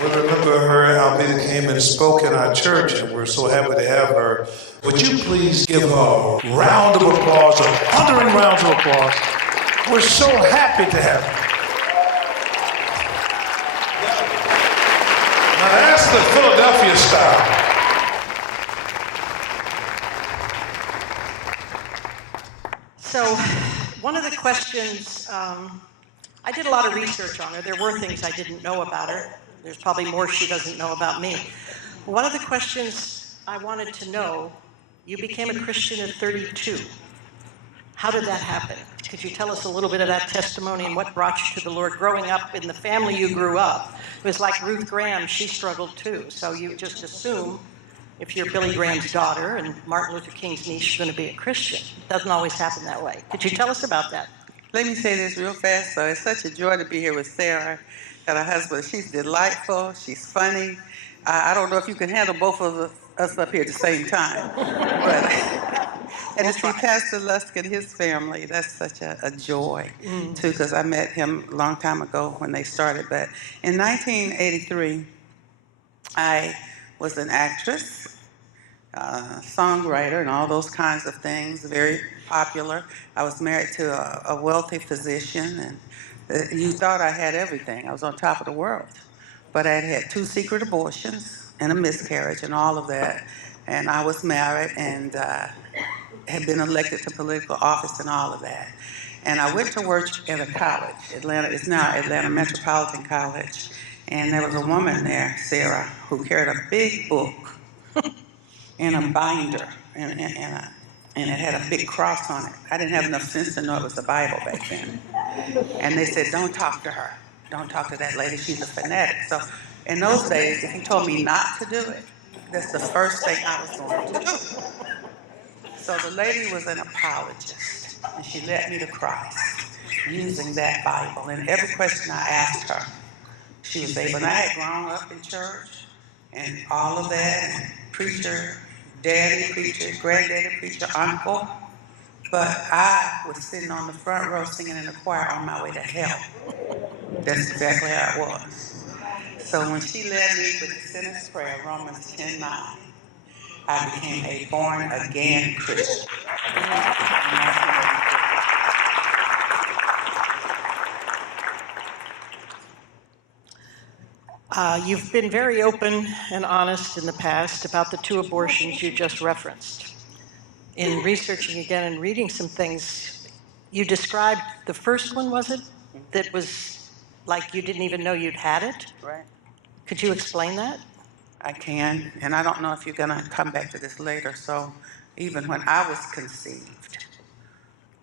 We remember her, Alveda came and spoke in our church, and we're so happy to have her. Would you please give her a round of applause, a thundering round of applause? We're so happy to have her. Now that's the Philadelphia style. So, one of the questions, I did a lot of research on her. There were things I didn't know about her. There's probably more she doesn't know about me. One of the questions I wanted to know, you became a Christian at 32. How did that happen? Could you tell us a little bit of that testimony and what brought you to the Lord? Growing up in the family you grew up, it was like Ruth Graham, she struggled too. So you just assume if you're Billy Graham's daughter and Martin Luther King's niece, you're going to be a Christian. It doesn't always happen that way. Could you tell us about that? Let me say this real fast. So it's such a joy to be here with Sarah and her husband. She's delightful. She's funny. I don't know if you can handle both of us up here at the same time. But and to see Pastor Lusk and his family, that's such a joy, too, because I met him a long time ago when they started. But in 1983, I was an actress, songwriter, and all those kinds of things, very popular. I was married to a wealthy physician, and you thought I had everything. I was on top of the world. But I had 2 secret abortions and a miscarriage and all of that. And I was married and had been elected to political office and all of that. And I went to work at a college, Atlanta, it's now Atlanta Metropolitan College. And there was a woman there, Sarah, who carried a big book in a binder, and it had a big cross on it. I didn't have enough sense to know it was the Bible back then. And they said, don't talk to her. Don't talk to that lady. She's a fanatic. So in those days, if you told me not to do it, that's the first thing I was going to do. So the lady was an apologist, and she led me to Christ using that Bible. And every question I asked her, she was able. And I had grown up in church and all of that, and preacher, daddy preacher, granddaddy preacher, uncle. But I was sitting on the front row singing in the choir on my way to hell. That's exactly how it was. So when she led me with the sinner's prayer, Romans 10:9, I became a born-again Christian. You've been very open and honest in the past about the 2 abortions you just referenced. In researching again and reading some things, you described the first one, was it? That was like you didn't even know you'd had it? Right. Could you explain that? I can, and I don't know if you're going to come back to this later. So even when I was conceived,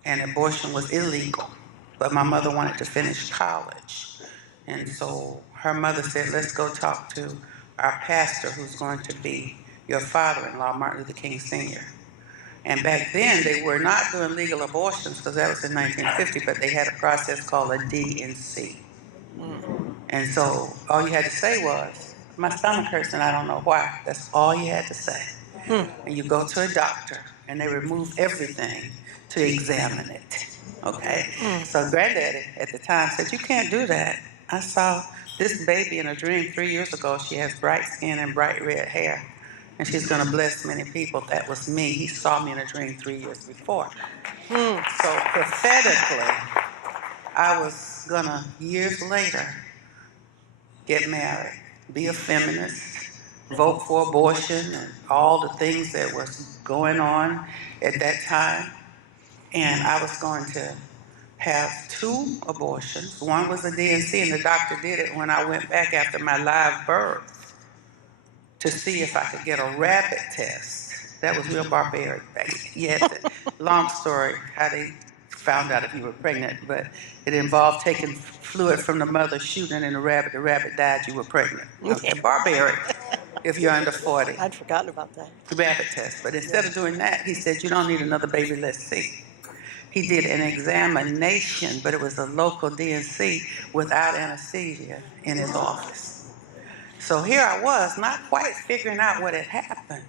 and abortion was illegal, but my mother wanted to finish college. And so her mother said, let's go talk to our pastor who's going to be your father-in-law, Martin Luther King Sr. And back then, they were not doing legal abortions because that was in 1950, but they had a process called a D&C. And so all you had to say was, my stomach hurts and I don't know why. That's all you had to say. And you go to a doctor and they remove everything to examine it. Okay? So granddaddy at the time said, you can't do that. I saw this baby in a dream 3 years ago. She has bright skin and bright red hair. And she's going to bless many people. That was me. He saw me in a dream 3 years before. So prophetically, I was going to, years later, get married, be a feminist, vote for abortion, and all the things that was going on at that time. And I was going to have 2 abortions. One was a D&C, and the doctor did it when I went back after my live birth to see if I could get a rabbit test. That was real barbaric. Long story, how they found out if you were pregnant, but it involved taking fluid from the mother, shooting in the rabbit died, you were pregnant. Okay, barbaric if you're under 40. I'd forgotten about that. Rabbit test. But instead of doing that, he said, you don't need another baby, let's see. He did an examination, but it was a local D&C without anesthesia in his office. So here I was, not quite figuring out what had happened.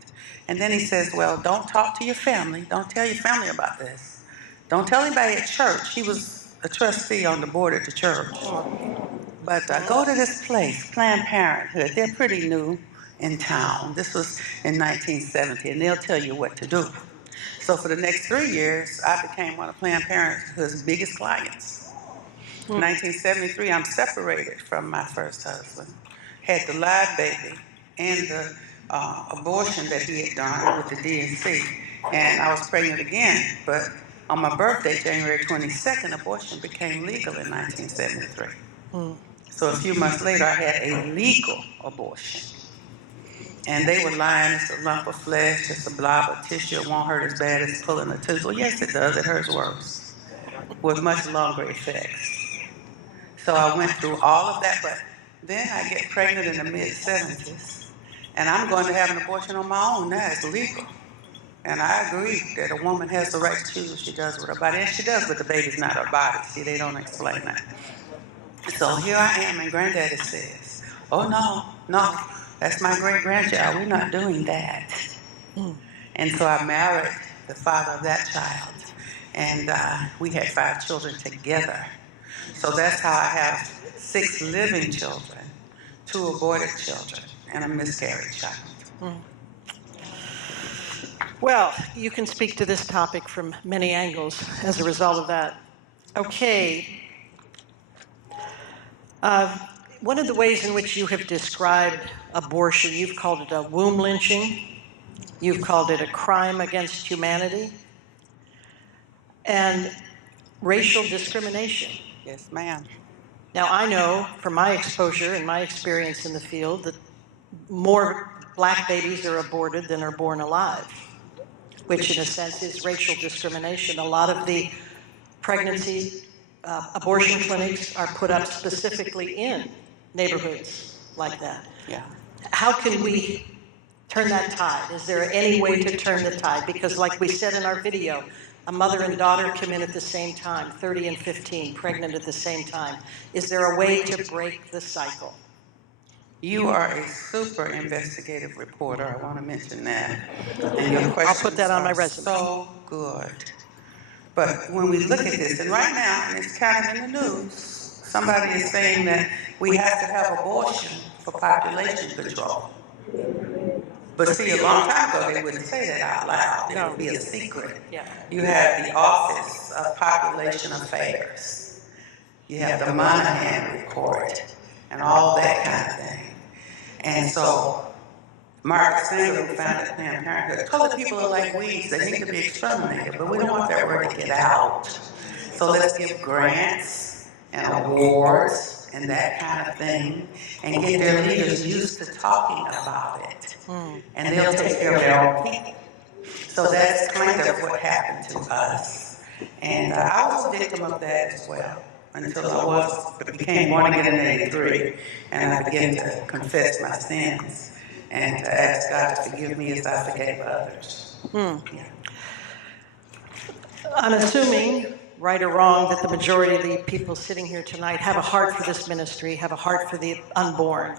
And then he says, well, don't talk to your family. Don't tell your family about this. Don't tell anybody at church. He was a trustee on the board at the church. But go to this place, Planned Parenthood. They're pretty new in town. This was in 1970, and they'll tell you what to do. So for the next 3 years, I became one of Planned Parenthood's biggest clients. In 1973, I'm separated from my first husband, had the live baby and the abortion that he had done with the DNC, and I was pregnant again. But on my birthday, January 22nd, abortion became legal in 1973. So a few months later, I had a legal abortion. And they were lying, it's a lump of flesh, just a blob of tissue. It won't hurt as bad as pulling a tooth. Well, yes, it does. It hurts worse, with much longer effects. So I went through all of that, but then I get pregnant in the mid-70s, and I'm going to have an abortion on my own. Now it's legal. And I agree that a woman has the right to choose what she does with her body, and she does, but the baby's not her body. See, they don't explain that. So here I am, and Granddaddy says, oh, no, that's my great-grandchild. We're not doing that. And so I married the father of that child, and we had 5 children together. So that's how I have 6 living children, 2 aborted children, and a miscarried child. Well, you can speak to this topic from many angles as a result of that. Okay. One of the ways in which you have described abortion, you've called it a womb lynching, you've called it a crime against humanity, and racial discrimination. Yes, ma'am. Now, I know from my exposure and my experience in the field that more black babies are aborted than are born alive, which in a sense is racial discrimination. A lot of the pregnancy abortion clinics are put up specifically in neighborhoods like that. Yeah. How can we turn that tide? Is there any way to turn the tide? Because like we said in our video, a mother and daughter come in at the same time, 30 and 15, pregnant at the same time. Is there a way to break the cycle? You are a super investigative reporter. I want to mention that. And your questions I'll put that on my are resume. so good. But when we look at this, and right now, and it's kind of in the news, somebody is saying that we have to have abortion for population control. But see, a long time ago, they wouldn't say that out loud. It would be a secret. Yeah. You have the Office of Population Affairs. You have the Monahan Report, and all that kind of thing. And so, Mark Sanger, who founded Planned Parenthood, colored people are like weeds. They need to be exterminated, but we don't want that word to get out. So let's give grants and awards and that kind of thing, and get their leaders used to talking about it. And they'll take care of their own people. So that's kind of what happened to us. And I was a victim of that as well, until I became born again in '83, and I began to confess my sins and to ask God to forgive me as I forgave others. Yeah. I'm assuming, right or wrong, that the majority of the people sitting here tonight have a heart for this ministry, have a heart for the unborn.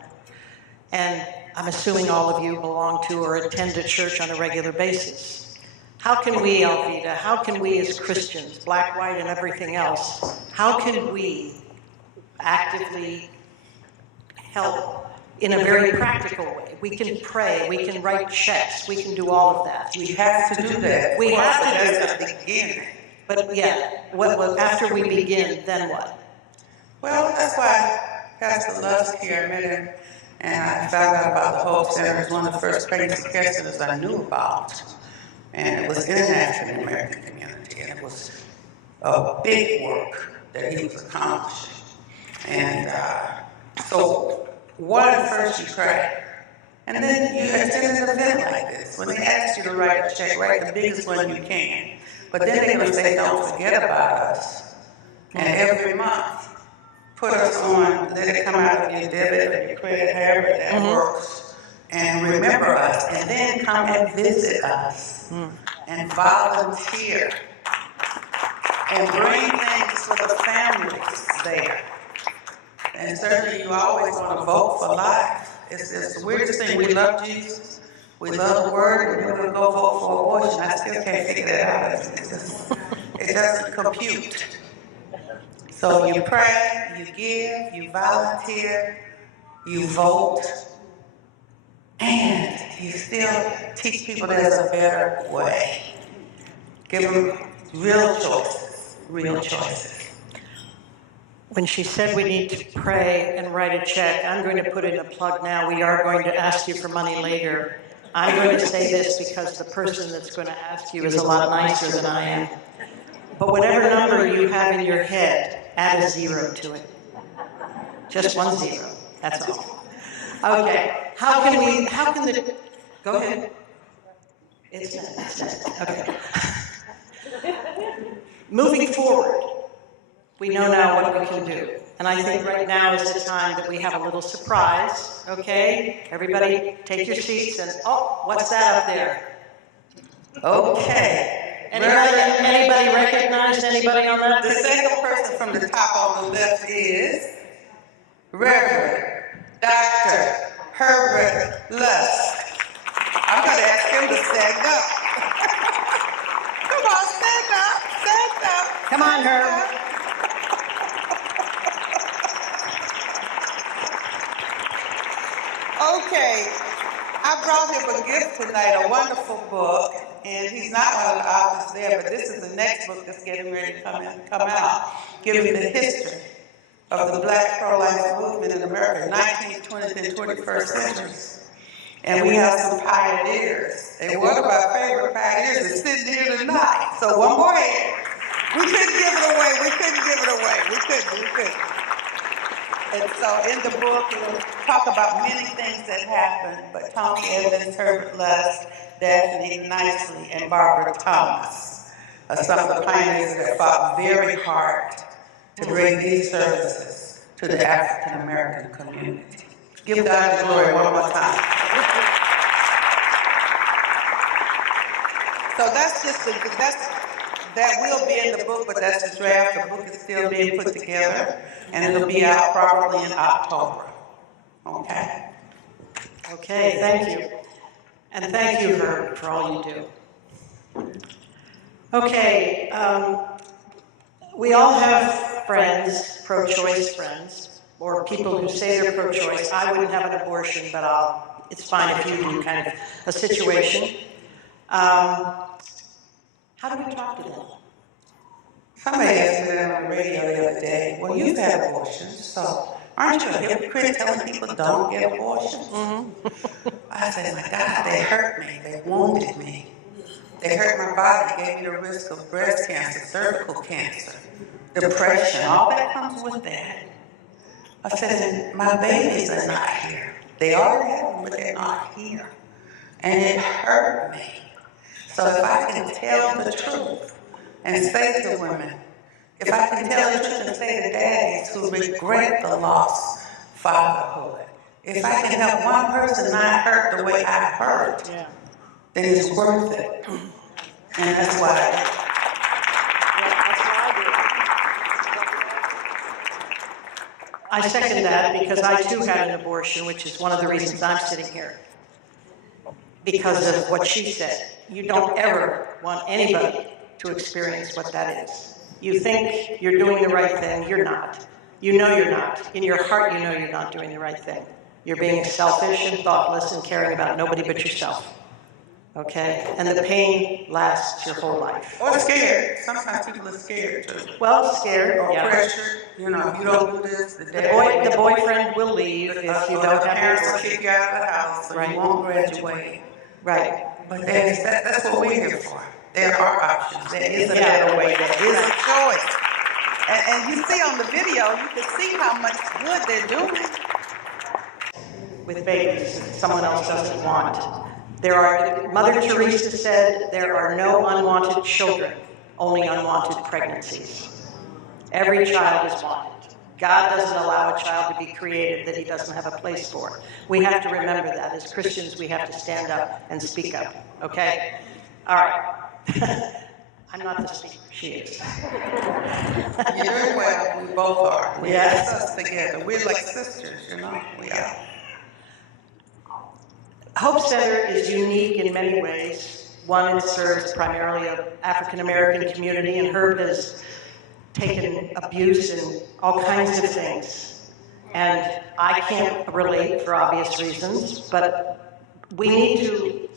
And I'm assuming all of you belong to or attend a church on a regular basis. How can we, Alveda, how can we as Christians, black, white, and everything else, how can we actively help in a very practical way? We can pray, we can write checks, we can do all of that. We have to do that. We have to do That's that. the beginning. But yeah, after we begin, then what? Well, that's why Pastor loves here. I met him, and I found out about the Hope Center. It was one of the first pregnancy care centers I knew about. And it was in the African American community, and it was a big work that he was accomplishing. And so, one first you pray, and then you attend an event like this. When they ask you to write a check, write the biggest one you can. But then they're going to say, don't forget about us. And every month, put us on, let it come out of your debit or your credit, however that works. And remember us, and then come and visit us, and volunteer, and bring things for the families there. And certainly you always want to vote for life. It's the weirdest thing. We love Jesus, we love the Word, and we're going to go vote for abortion. I still can't figure that out. It doesn't compute. So you pray, you give, you volunteer, you vote, and you still teach people there's a better way. Give them real choices, real choices. When she said we need to pray and write a check, I'm going to put in a plug now. We are going to ask you for money later. I'm going to say this because the person that's going to ask you is a lot nicer than I am. But whatever number you have in your head, add a 0 to it. Just 1 0. That's all. Okay. How can the, go ahead. It's not. Okay. Moving forward, we know now what we can do. And I think right now is the time that we have a little surprise, okay? Everybody take your seats and, oh, what's that up there? Okay. Anybody recognize anybody on that? The second person from the top on the left is Reverend Dr. Herbert Lusk. I'm going to ask him to stand up. Come on, stand up, stand up. Come on, Herb. Okay, I brought him a gift tonight, a wonderful book, and he's not one of the authors there, but this is the next book that's getting ready to come out, giving the history of the Black pro-life movement in America, 19th, 20th, and 21st centuries. And we have some pioneers, and one of our favorite pioneers is sitting here tonight. So one more hand. We couldn't give it away, we couldn't. And so in the book, it'll talk about many things that happened, but Tony Evans, Herbert Lusk, Daphne Nicely, and Barbara Thomas are some of the pioneers that fought very hard to bring these services to the African American community. Give God the glory one more time. So that's just that will be in the book, but that's the draft. The book is still being put together, and it'll be out probably in October. Okay. Okay, thank you. And thank you, Herb, for all you do. Okay, we all have friends, pro-choice friends, or people who say they're pro-choice. I wouldn't have an abortion, but it's fine if you do, kind of a situation. How do we talk to them? Somebody asked me that on the radio the other day. Well, you've had abortions, so aren't you a hypocrite telling people don't get abortions? Mm-hmm. I said, my God, they hurt me. They wounded me. They hurt my body, gave me the risk of breast cancer, cervical cancer, depression. All that comes with that. I said, my babies are not here. They already have them, but they're not here. And it hurt me. So if I can tell the truth and say to women, if I can tell the truth and say to daddies who regret the lost fatherhood, if I can help one person not hurt the way I hurt, then it's worth it. And that's why. I second that because I too had an abortion, which is one of the reasons I'm sitting here. Because of what she said. You don't ever want anybody to experience what that is. You think you're doing the right thing, you're not. You know you're not. In your heart, you know you're not doing the right thing. You're being selfish and thoughtless and caring about nobody but yourself. Okay? And the pain lasts your whole life. Or scared. Sometimes people are scared too. Well, scared, or yeah. pressure. You know, you don't do this. The boyfriend will leave if you don't have parents your will kick you out of the house, so you won't graduate. Right. But that's what we're here for. There are options. There is a better way. There is a choice. And you see on the video, you can see how much good they're doing. With babies that someone else doesn't want. Mother Teresa said there are no unwanted children, only unwanted pregnancies. Every child is wanted. God doesn't allow a child to be created that he doesn't have a place for. We have to remember that. As Christians, we have to stand up and speak up, okay? All right. I'm not the speaker, she is. You're doing well, we both are. Yes. Us together. We're like sisters, you know? We are. Hope Center is unique in many ways. One, it serves primarily an African American community, and Herb has taken abuse and all kinds of things. And I can't relate for obvious reasons, but we need to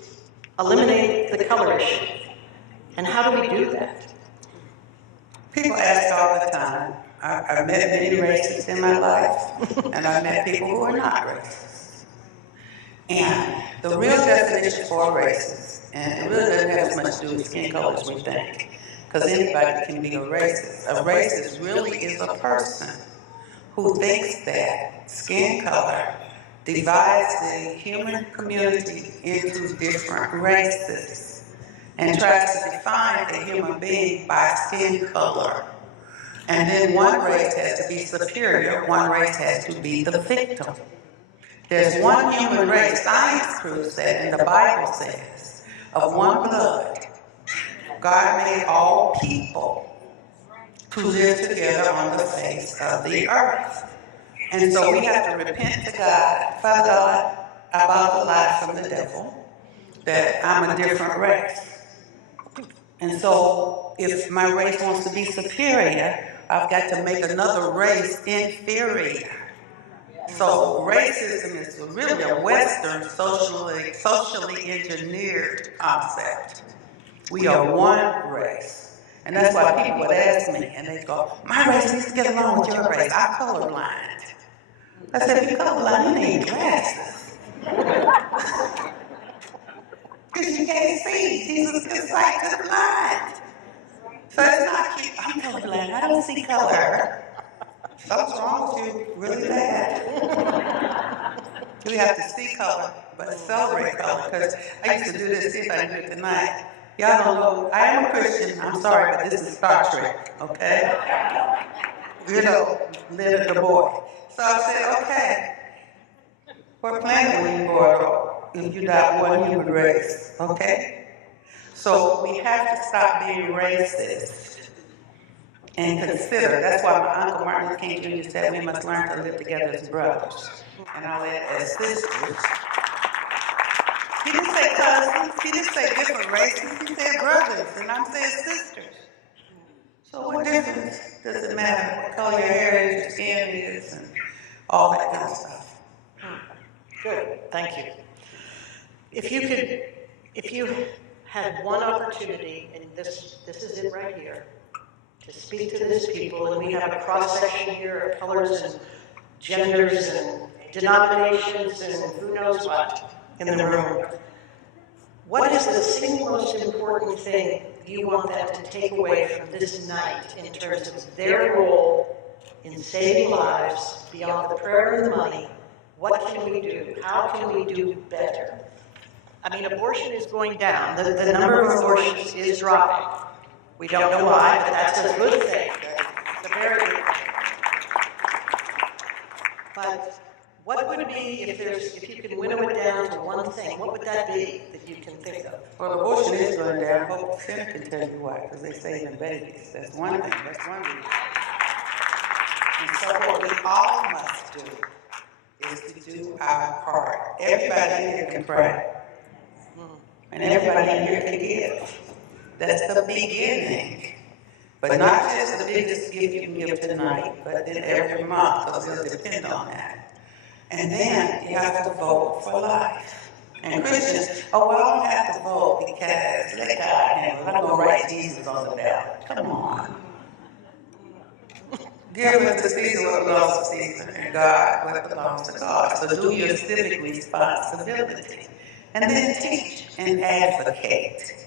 eliminate the color issue. And how do we do that? People ask all the time. I've met many racists in my life, and I've met people who are not racist. And the real definition for a racist, and it really doesn't have as much to do with skin color as we think, because anybody can be a racist. A racist really is a person who thinks that skin color divides the human community into different races and tries to define a human being by skin color. And then one race has to be superior, one race has to be the victim. There's one human race, science proves that, and the Bible says, of one blood, God made all people to live together on the face of the earth. And so we have to repent to God, Father God, I bought the lie from the devil that I'm a different race. And so if my race wants to be superior, I've got to make another race inferior. So racism is really a Western socially engineered concept. We are one race. And that's why people would ask me, and they go, my race needs to get along with your race. I'm colorblind. I said, if you're colorblind, you need glasses. Because you can't see. Jesus is sight to the blind. So it's not cute. I'm colorblind. I don't see color. Something's wrong with you really bad. We have to see color, but celebrate color. Because I used to do this, see if I can do it tonight. Y'all don't know, I am a Christian. I'm sorry, but this is Star Trek, okay? You know, Leonard the boy. So I said, okay, what planet were you born on if you got one human race, okay? So we have to stop being racist and consider. That's why my Uncle Martin Luther King Jr. said we must learn to live together as brothers. And I'll add as sisters. He didn't say cousins, he didn't say different races, he said brothers, and I'm saying sisters. So what difference does it matter what color your hair is, your skin is, and all that kind of stuff? Good, thank you. If you had one opportunity, and this is it right here, to speak to these people, and we have a cross-section here of colors and genders and denominations and who knows what in the room. What is the single most important thing you want them to take away from this night in terms of their role in saving lives beyond the prayer and the money? What can we do? How can we do better? I mean, abortion is going down. The number of abortions is dropping. We don't know why, but that's a good thing. It's a very good thing. But what would it be if you could winnow it down to one thing? What would that be that you can think of? Well, abortion is going down. Hope the Senate can tell you why, because they're saving babies. That's one thing. That's one reason. And so what we all must do is to do our part. Everybody in here can pray. And everybody in here can give. That's the beginning. But not just the biggest gift you can give tonight, but then every month, because it'll depend on that. And then you have to vote for life. And Christians, oh, well, I don't have to vote because let God handle it. I'm going to write Jesus on the ballot. Come on. Give unto Caesar what belongs to Caesar, and God what belongs to God. So do your civic responsibility. And then teach and advocate.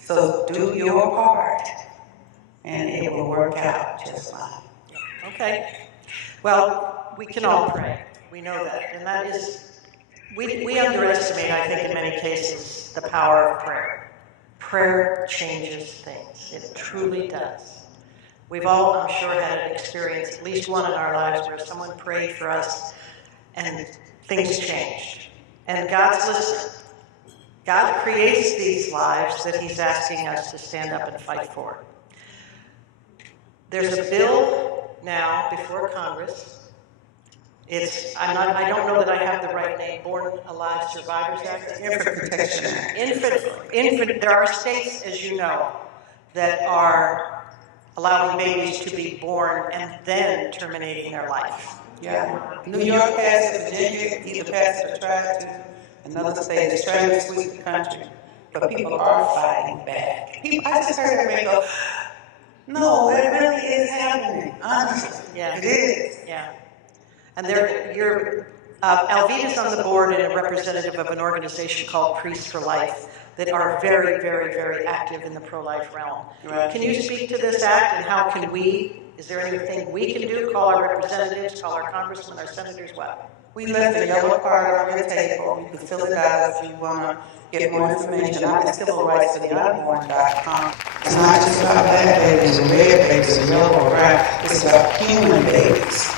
So do your part, and it will work out just fine. Okay. Well, we can all pray. We know that. And that is, we underestimate, I think, in many cases, the power of prayer. Prayer changes things. It truly does. We've all, I'm sure, had an experience, at least one in our lives, where someone prayed for us and things changed. And God's listening. God creates these lives that He's asking us to stand up and fight for. There's a bill now before Congress. I don't know that I have the right name, Born Alive Survivors Act. Infant Protection Act. There are states, as you know, that are allowing babies to be born and then terminating their life. Yeah. New York passed it, Virginia either passed it or tried to. Another state is trying to sweep the country. But people are fighting back. I just heard everybody go, no, it really is happening. Honestly, Yeah. it is. Yeah. And Alveda's on the board and a representative of an organization called Priests for Life that are very, very, very active in the pro-life realm. Right. Can you speak to this act and how can is there anything we can do? Call our representatives, call our congressmen, our senators, what? We left the yellow card on your table. You can fill it out if you want to get more information. I'm at civilrightsfortheunborn.com. It's not just about black babies and red babies and yellow or brown. It's about human babies.